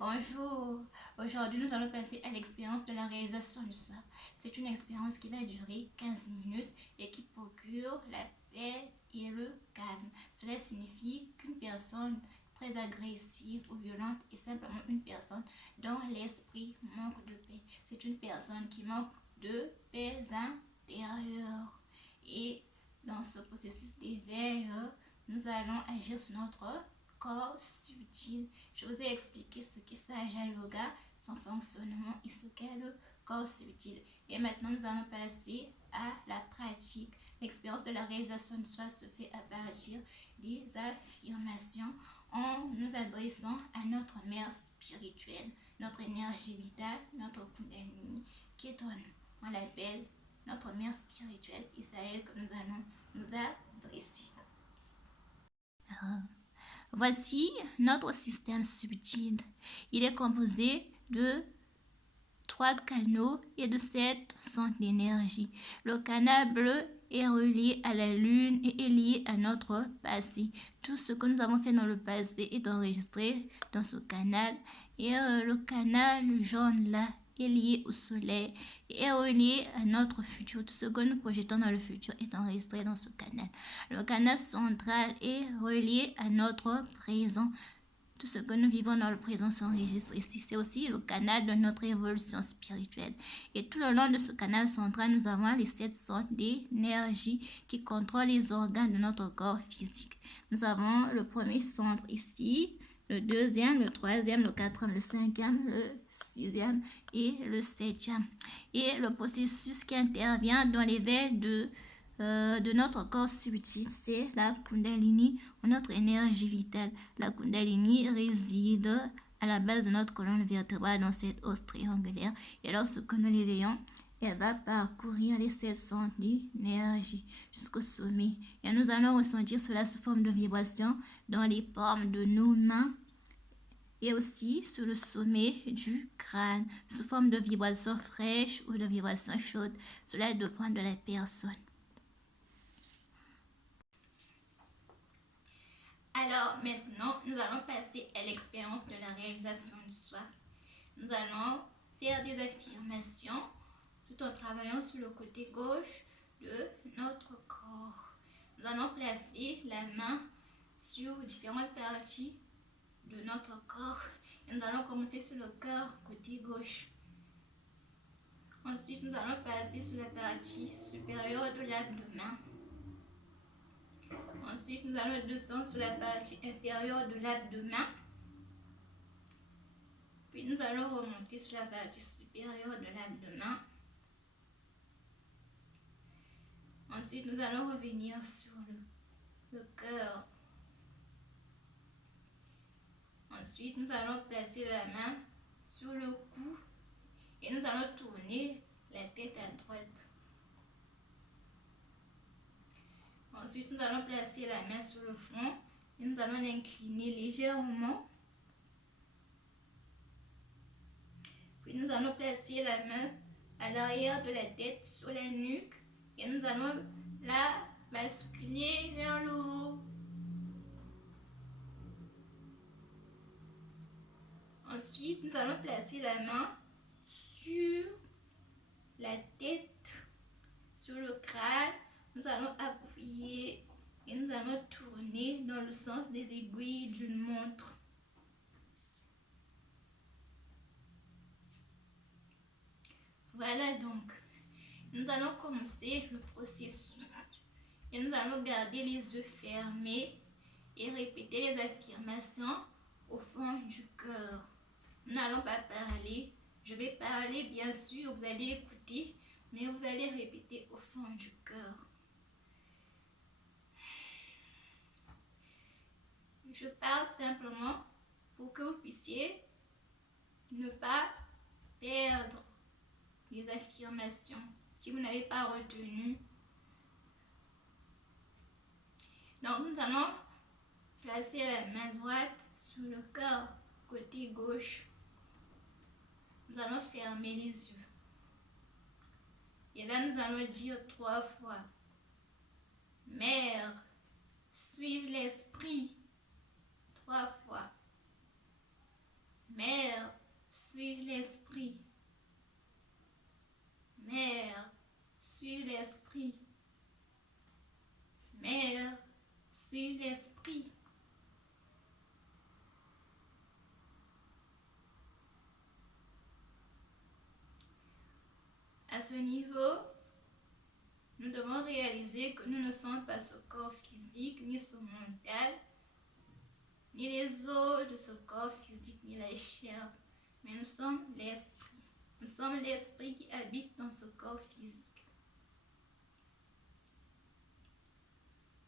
Bonjour, aujourd'hui nous allons passer à l'expérience de la réalisation du soi. C'est une expérience qui va durer 15 minutes et qui procure la paix et le calme. Cela signifie qu'une personne très agressive ou violente est simplement une personne dont l'esprit manque de paix. C'est une personne qui manque de paix intérieure. Et dans ce processus d'éveil, nous allons agir sur notre corps subtil. Je vous ai expliqué ce qu'est Sahaja Yoga, son fonctionnement et ce qu'est le corps subtil. Et maintenant, nous allons passer à la pratique. L'expérience de la réalisation de soi se fait à partir des affirmations en nous adressant à notre mère spirituelle, notre énergie vitale, notre Kundalini, qui est on l'appelle notre mère spirituelle et c'est à elle que nous allons nous adresser. Voici notre système subtil. Il est composé de 3 canaux et de 7 centres d'énergie. Le canal bleu est relié à la lune et est lié à notre passé. Tout ce que nous avons fait dans le passé est enregistré dans ce canal. Et le canal jaune là est lié au soleil et est relié à notre futur. Tout ce que nous projetons dans le futur est enregistré dans ce canal. Le canal central est relié à notre présent. Tout ce que nous vivons dans le présent s'enregistre ici. C'est aussi le canal de notre évolution spirituelle. Et tout le long de ce canal central, nous avons les 7 sortes d'énergie qui contrôlent les organes de notre corps physique. Nous avons le premier centre ici, le deuxième, le troisième, le quatrième, le cinquième, le sixième et le septième. Et le processus qui intervient dans l'éveil de notre corps subtil, c'est la Kundalini, ou notre énergie vitale. La Kundalini réside à la base de notre colonne vertébrale dans cette os triangulaire. Et lorsque nous l'éveillons, elle va parcourir les 7 centres d'énergie jusqu'au sommet. Et nous allons ressentir cela sous forme de vibration dans les palmes de nos mains et aussi sur le sommet du crâne, sous forme de vibration fraîche ou de vibration chaude. Cela dépend de la personne. Alors maintenant, nous allons passer à l'expérience de la réalisation de soi. Nous allons faire des affirmations tout en travaillant sur le côté gauche de notre corps. Nous allons placer la main sur différentes parties de notre corps. Et nous allons commencer sur le cœur côté gauche. Ensuite, nous allons passer sur la partie supérieure de l'abdomen. Ensuite, nous allons descendre sur la partie inférieure de l'abdomen. Puis nous allons remonter sur la partie supérieure de l'abdomen. Ensuite, nous allons revenir sur le cœur. Ensuite, nous allons placer la main sur le cou et nous allons tourner la tête à droite. Ensuite, nous allons placer la main sur le front et nous allons l'incliner légèrement. Puis nous allons placer la main à l'arrière de la tête sur la nuque et nous allons la basculer vers le haut. Ensuite, nous allons placer la main sur la tête, sur le crâne. Nous allons appuyer et nous allons tourner dans le sens des aiguilles d'une montre. Voilà donc. Nous allons commencer le processus. Et nous allons garder les yeux fermés et répéter les affirmations au fond du cœur. Nous n'allons pas parler. Je vais parler, bien sûr, vous allez écouter, mais vous allez répéter au fond du cœur. Je parle simplement pour que vous puissiez ne pas perdre les affirmations si vous n'avez pas retenu. Donc, nous allons placer la main droite sur le cœur, côté gauche. Nous allons fermer les yeux. Et là, nous allons dire 3 fois. Mère, suive l'esprit. 3 fois. Mère, À ce niveau, nous devons réaliser que nous ne sommes pas ce corps physique, ni ce mental, ni les os de ce corps physique, ni la chair, mais nous sommes l'esprit. Nous sommes l'esprit qui habite dans ce corps physique.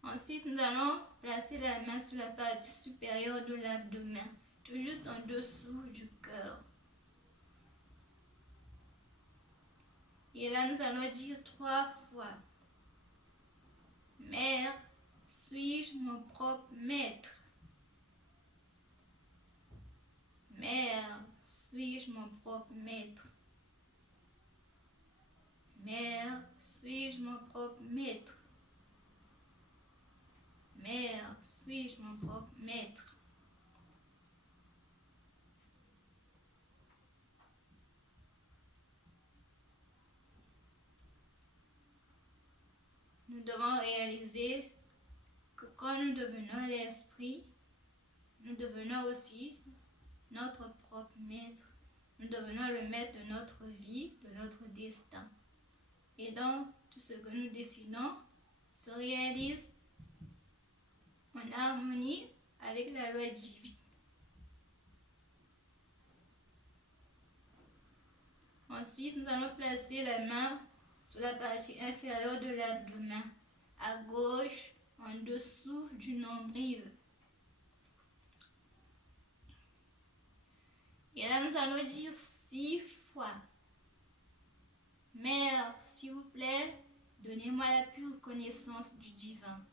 Ensuite, nous allons placer la main sur la partie supérieure de l'abdomen, tout juste en dessous du cœur. Et là, nous allons dire 3 fois: Mère, suis-je mon propre maître? Mère, suis-je mon propre maître? Mère, suis-je mon propre maître? Mère, suis-je mon propre maître? Nous devons réaliser que quand nous devenons l'esprit, nous devenons aussi notre propre maître. Nous devenons le maître de notre vie, de notre destin. Et donc, tout ce que nous décidons se réalise en harmonie avec la loi divine. Ensuite, nous allons placer la main sur la partie inférieure de l'abdomen, à gauche, en dessous du nombril. Et là, nous allons dire 6 fois: Mère, s'il vous plaît, donnez-moi la pure connaissance du divin.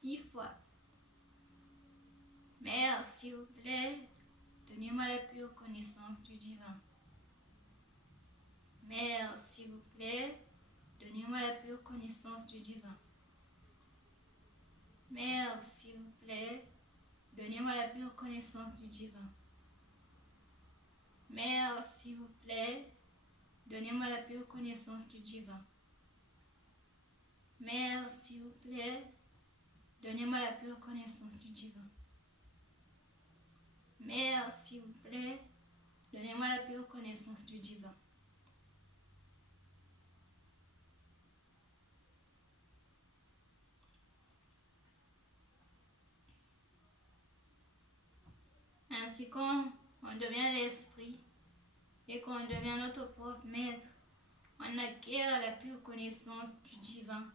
6 fois. Mère, s'il vous plaît, donnez-moi la pure connaissance du divin. Mère, s'il vous plaît, donnez-moi la pure connaissance du divin. Mère, s'il vous plaît, donnez-moi la pure connaissance du divin. Mère, s'il vous plaît, donnez-moi la pure connaissance du divin. Mère, s'il vous plaît, donnez-moi la pure connaissance du divin. Mère, s'il vous plaît, donnez-moi la pure connaissance du divin. Ainsi, quand on devient l'esprit et qu'on devient notre propre maître, on acquiert la pure connaissance du divin,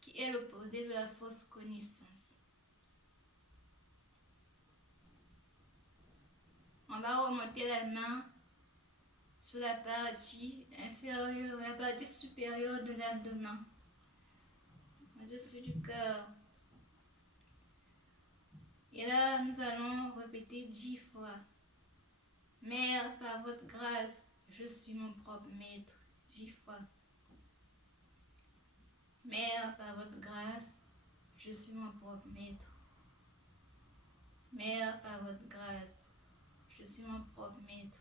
qui est l'opposé de la fausse connaissance. On va remonter la main sur la partie inférieure, la partie supérieure de l'abdomen, au-dessus du cœur. Et là, nous allons répéter 10 fois: Mère, par votre grâce, je suis mon propre maître. 10 fois. Mère, par votre grâce, je suis mon propre maître. Mère, par votre grâce, je suis mon propre maître.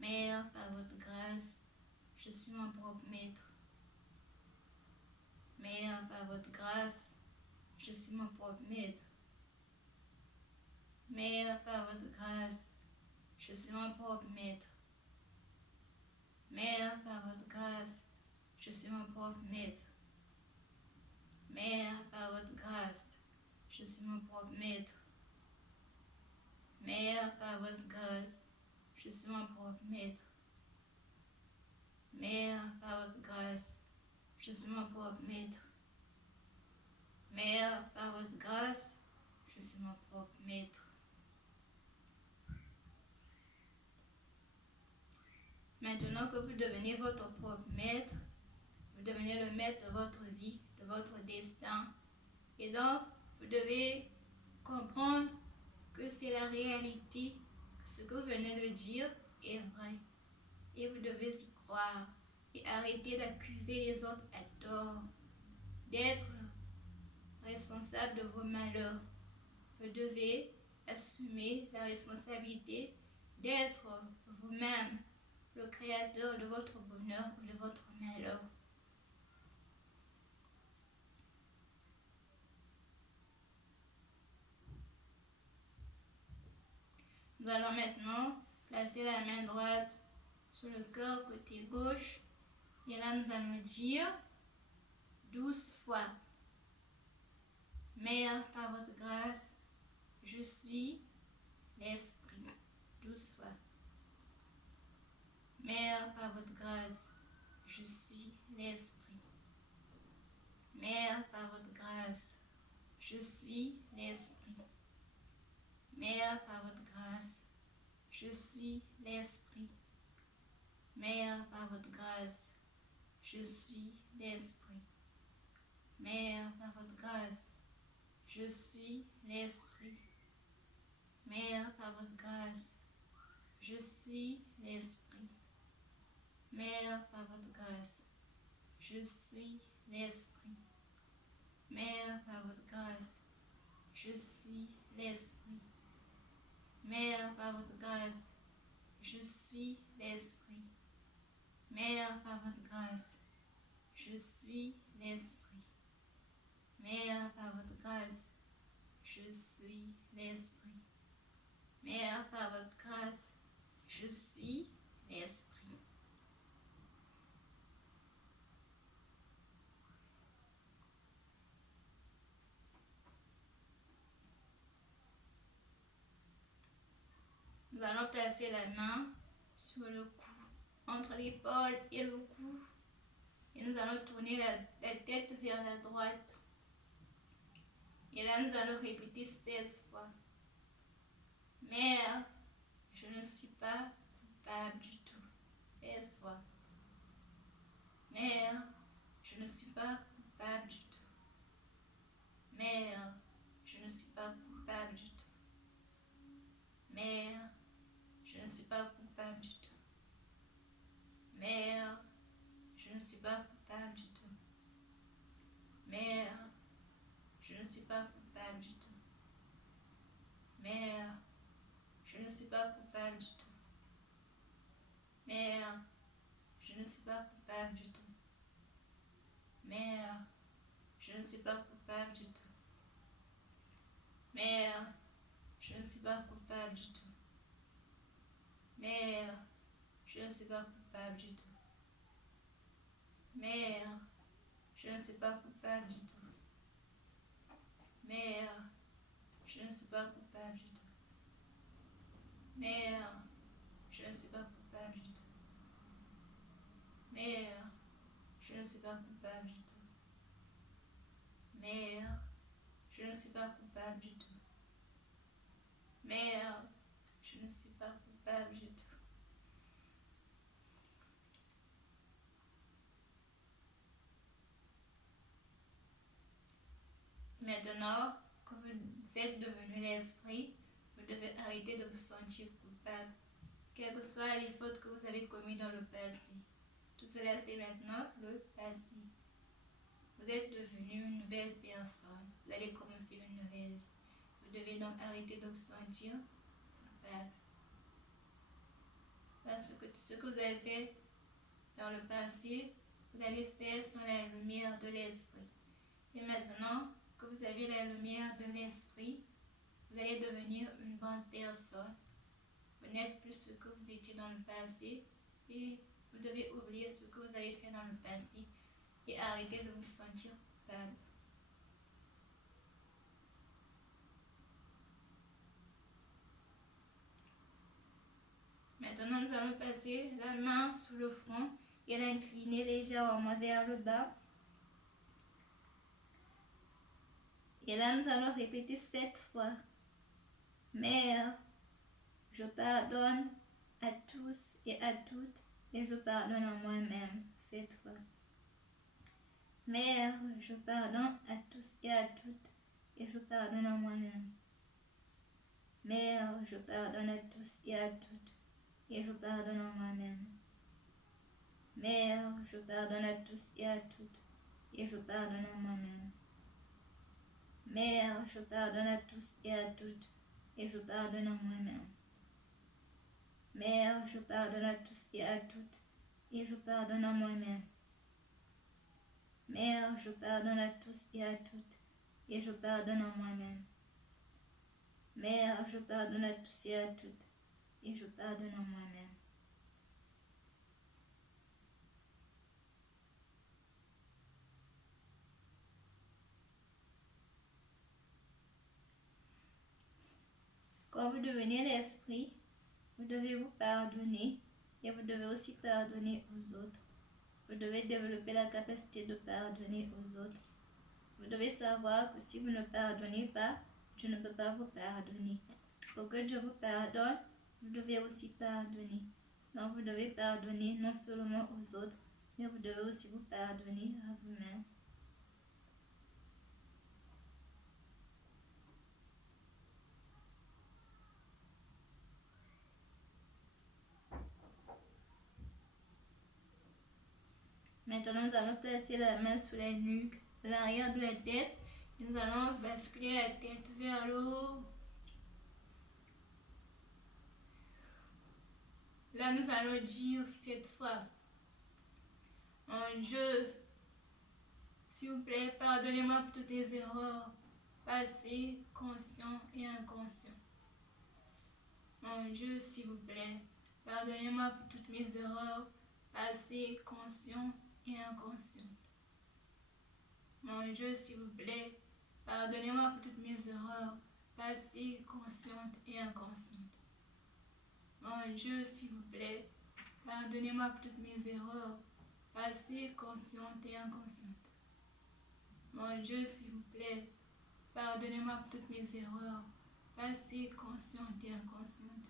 Mère, par votre grâce, je suis mon propre maître. Mère, par votre grâce, je suis mon propre maître. Mère, par votre grâce, je suis mon propre maître. Mère, par votre grâce, je suis mon propre maître. Mère, par votre grâce, je suis mon propre maître. Mère, par votre grâce, je suis mon propre maître. Mère, par votre grâce, je suis mon propre maître. Mère, par votre grâce, je suis mon propre maître. Maintenant que vous devenez votre propre maître, vous devenez le maître de votre vie, de votre destin. Et donc, vous devez comprendre que c'est la réalité, que ce que vous venez de dire est vrai. Et vous devez y croire et arrêter d'accuser les autres à tort, d'être responsable de vos malheurs. Vous devez assumer la responsabilité d'être vous-même le créateur de votre bonheur ou de votre malheur. Nous allons maintenant placer la main droite sur le cœur côté gauche. Et là, nous allons dire 12 fois. Mère, par votre grâce, je suis l'Esprit. 12 fois. Mère, par votre grâce, je suis l'Esprit. Mère, par votre grâce, je suis l'Esprit. Mère, par votre grâce, je suis l'Esprit. Mère, par votre grâce, je suis l'Esprit. Mère, par votre grâce, je suis l'Esprit. Mère, par votre grâce, je suis l'Esprit. Mère, par votre grâce, je suis l'Esprit. Mère, par votre grâce, je suis l'Esprit. Mère, par votre grâce, je suis l'Esprit. Mère, par votre grâce, je suis l'Esprit. Mère, par votre grâce, je suis l'Esprit. Mère, par votre grâce, je suis l'Esprit. Nous allons placer la main sur le cou, entre l'épaule et le cou. Et nous allons tourner la tête vers la droite. Et là, nous allons répéter 16 fois. Mère, je ne suis pas coupable du tout. 16 fois. Mère, je ne suis pas coupable du tout. Mère, je ne suis pas coupable du tout. Mère, je ne suis pas coupable du tout. Mère, je ne suis pas coupable du tout. Mère, je ne suis pas coupable du tout. Mère, je ne suis pas coupable du tout. Mère, je ne suis pas coupable du tout. Mère, je ne suis pas coupable du tout. Mère, je ne suis pas coupable du tout. Mère, je ne suis pas coupable du tout. Mère, je ne suis pas coupable du tout. Mère, je ne suis pas coupable du tout. Mère, je ne suis pas coupable du tout. Mère, je ne suis pas coupable du tout. Mère, je ne suis pas coupable du tout. Mère, je ne suis pas coupable du tout. Maintenant que vous êtes devenu l'esprit, vous devez arrêter de vous sentir coupable, quelles que soient les fautes que vous avez commises dans le passé. Tout cela, c'est maintenant le passé. Vous êtes devenu une nouvelle personne. Vous allez commencer une nouvelle vie. Vous devez donc arrêter de vous sentir coupable. Parce que tout ce que vous avez fait dans le passé, vous l'avez fait sans la lumière de l'esprit. Et maintenant que vous avez la lumière de l'esprit, vous allez devenir une bonne personne. Vous n'êtes plus ce que vous étiez dans le passé et vous devez oublier ce que vous avez fait dans le passé et arrêter de vous sentir coupable. Maintenant, nous allons passer la main sous le front et l'incliner légèrement vers le bas. Et là, nous allons répéter 7 fois. Mère, je pardonne à tous et à toutes et je pardonne à moi-même. 7 fois. Mère, je pardonne à tous et à toutes et je pardonne à moi-même. Mère, je pardonne à tous et à toutes et je pardonne à moi-même. Mère, je pardonne à tous et à toutes et je pardonne à moi-même. Mère, je pardonne à tous et à toutes et je pardonne à moi-même. Mère, je pardonne à tous et à toutes et je pardonne à moi-même. Mère, je pardonne à tous et à toutes et je pardonne à moi-même. Mère, je pardonne à tous et à toutes et je pardonne à moi-même. Quand vous devenez l'esprit, vous devez vous pardonner et vous devez aussi pardonner aux autres. Vous devez développer la capacité de pardonner aux autres. Vous devez savoir que si vous ne pardonnez pas, Dieu ne peut pas vous pardonner. Pour que Dieu vous pardonne, vous devez aussi pardonner. Donc vous devez pardonner non seulement aux autres, mais vous devez aussi vous pardonner à vous-même. Maintenant, nous allons placer la main sous la nuque, l'arrière de la tête. Et nous allons basculer la tête vers le haut. Là, nous allons dire cette fois, mon Dieu, s'il vous plaît, pardonnez-moi pour toutes les erreurs, passées, conscientes et inconscientes. Mon Dieu, s'il vous plaît, pardonnez-moi pour toutes mes erreurs, passées, conscientes et inconscientes. Mon Dieu, s'il vous plaît, pardonnez-moi pour toutes mes erreurs, passées, conscientes et inconscientes. Mon Dieu, s'il vous plaît, pardonnez-moi pour toutes mes erreurs, passées, conscientes et inconscientes. Mon Dieu, s'il vous plaît, pardonnez-moi pour toutes mes erreurs, passées, conscientes et inconscientes.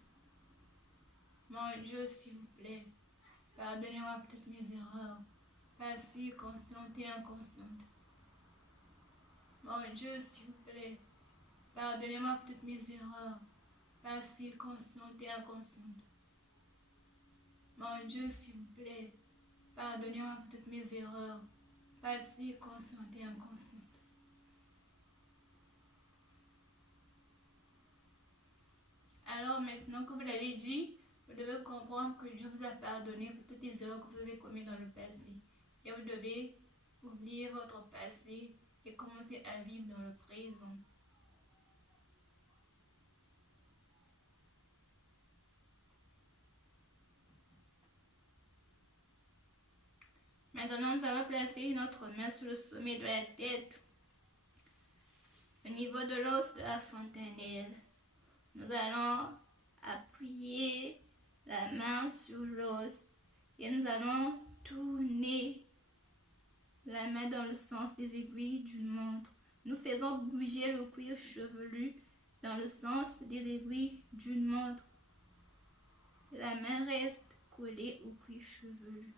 Mon Dieu, s'il vous plaît, pardonnez-moi pour toutes mes erreurs, passées, conscientes et inconscientes. Mon Dieu, s'il vous plaît, pardonnez-moi pour toutes mes erreurs, passées, conscientes et inconscientes. Mon Dieu, s'il vous plaît, pardonnez-moi pour toutes mes erreurs, passées, conscientes et inconscientes. Alors maintenant que vous l'avez dit, vous devez comprendre que Dieu vous a pardonné pour toutes les erreurs que vous avez commises dans le passé. Et vous devez oublier votre passé et commencer à vivre dans le présent. Maintenant, nous allons placer notre main sur le sommet de la tête, au niveau de l'os de la fontanelle. Nous allons appuyer la main sur l'os et nous allons tourner la main dans le sens des aiguilles d'une montre. Nous faisons bouger le cuir chevelu dans le sens des aiguilles d'une montre. La main reste collée au cuir chevelu.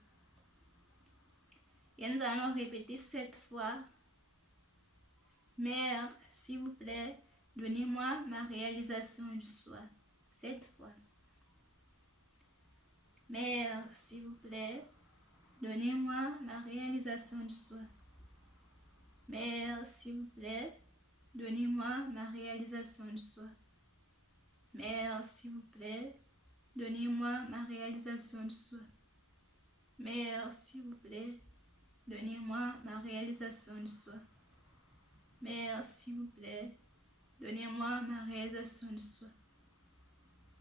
Et nous allons répéter 7 fois. Mère, s'il vous plaît, donnez-moi ma réalisation du soi. 7 fois. Mère, s'il vous plaît, donnez-moi ma réalisation du soi. Mère, s'il vous plaît, donnez-moi ma réalisation du soi. Mère, s'il vous plaît, donnez-moi ma réalisation du soi. Mère, s'il vous plaît, donnez-moi ma réalisation du soi. Mère, s'il vous plaît, donnez-moi ma réalisation du soi.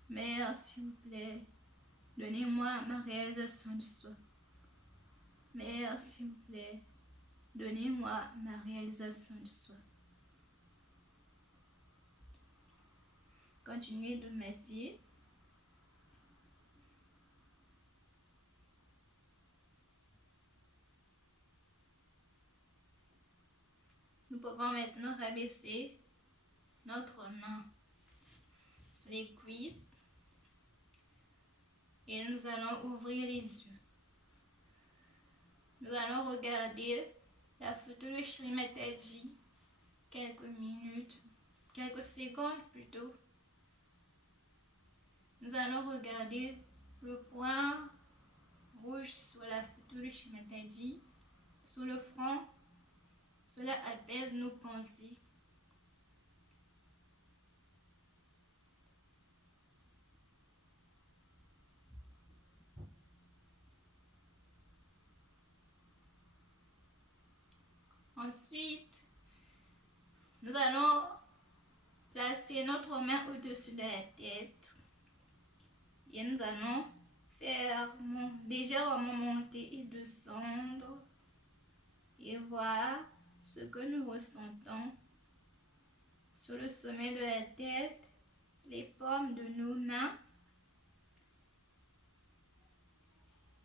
Mère, s'il vous plaît, donnez-moi ma réalisation du soi. Mère, s'il vous plaît, donnez-moi ma réalisation du soi. Continuez de m'asseoir. Nous pouvons maintenant rabaisser notre main sur les cuisses et nous allons ouvrir les yeux. Nous allons regarder la photo de Shri Mataji quelques minutes, quelques secondes plutôt. Nous allons regarder le point rouge sur la photo de Shri Mataji, sur le front. Cela apaise nos pensées. Ensuite, nous allons placer notre main au-dessus de la tête et nous allons faire légèrement monter et descendre et voir ce que nous ressentons sur le sommet de la tête les paumes de nos mains.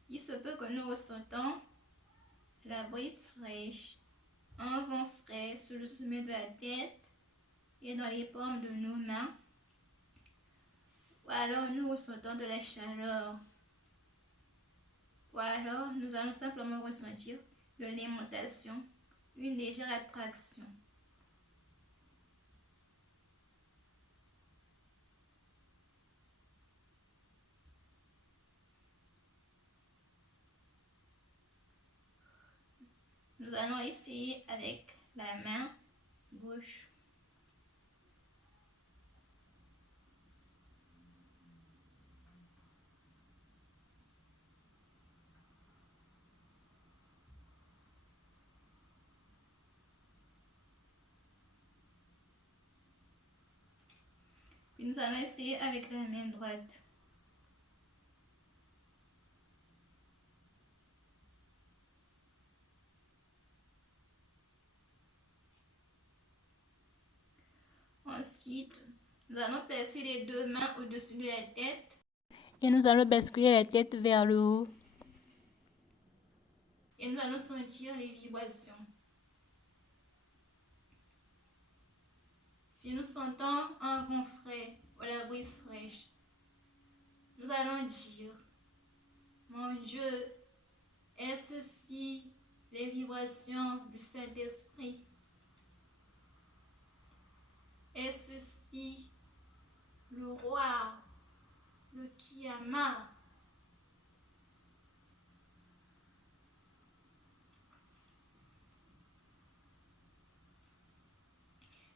Il se peut que nous ressentons la brise fraîche, un vent frais sur le sommet de la tête et dans les paumes de nos mains. Ou alors nous ressentons de la chaleur. Ou alors nous allons simplement ressentir de l'aimantation, une légère attraction. Nous allons essayer avec la main gauche. Puis nous allons essayer avec la main droite. Ensuite, nous allons placer les deux mains au-dessus de la tête. Et nous allons basculer la tête vers le haut. Et nous allons sentir les vibrations. Si nous sentons un vent frais ou la brise fraîche, nous allons dire, mon Dieu, est-ce ceci les vibrations du Saint-Esprit? Est-ce ceci le roi, le Kiyama?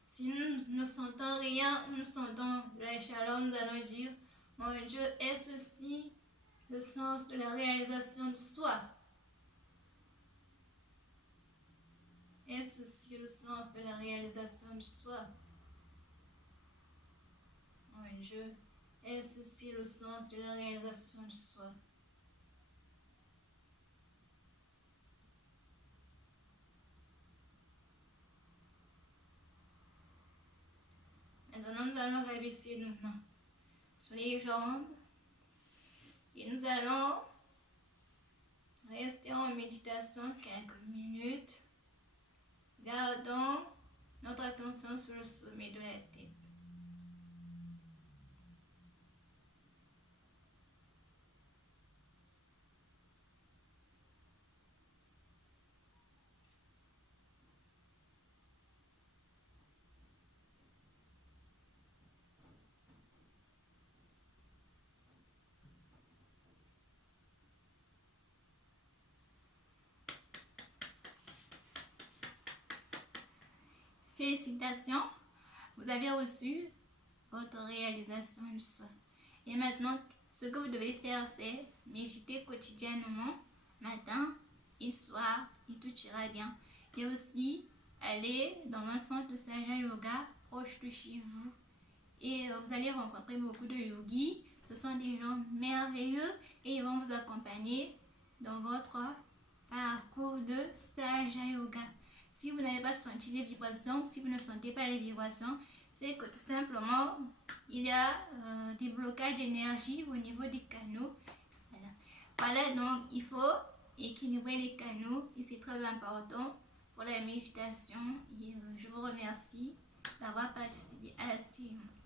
Si nous ne sentons rien, nous sentons la chaleur, nous allons dire, mon Dieu, est ceci le sens de la réalisation de soi? Est ceci le sens de la réalisation de soi? Mon Dieu, est ceci le sens de la réalisation de soi? Maintenant, nous allons rabaisser nos mains sur les jambes et nous allons rester en méditation quelques minutes. Gardons notre attention sur le sommet de la tête. Félicitations, vous avez reçu votre réalisation du soi. Et maintenant, ce que vous devez faire, c'est méditer quotidiennement, matin et soir, et tout ira bien. Et aussi, aller dans un centre de Sahaja Yoga proche de chez vous. Et vous allez rencontrer beaucoup de yogis. Ce sont des gens merveilleux et ils vont vous accompagner dans votre parcours de Sahaja Yoga. Si vous n'avez pas senti les vibrations, si vous ne sentez pas les vibrations, c'est que tout simplement, il y a des blocages d'énergie au niveau des canaux. Voilà, donc il faut équilibrer les canaux et c'est très important pour la méditation. Et je vous remercie d'avoir participé à la séance.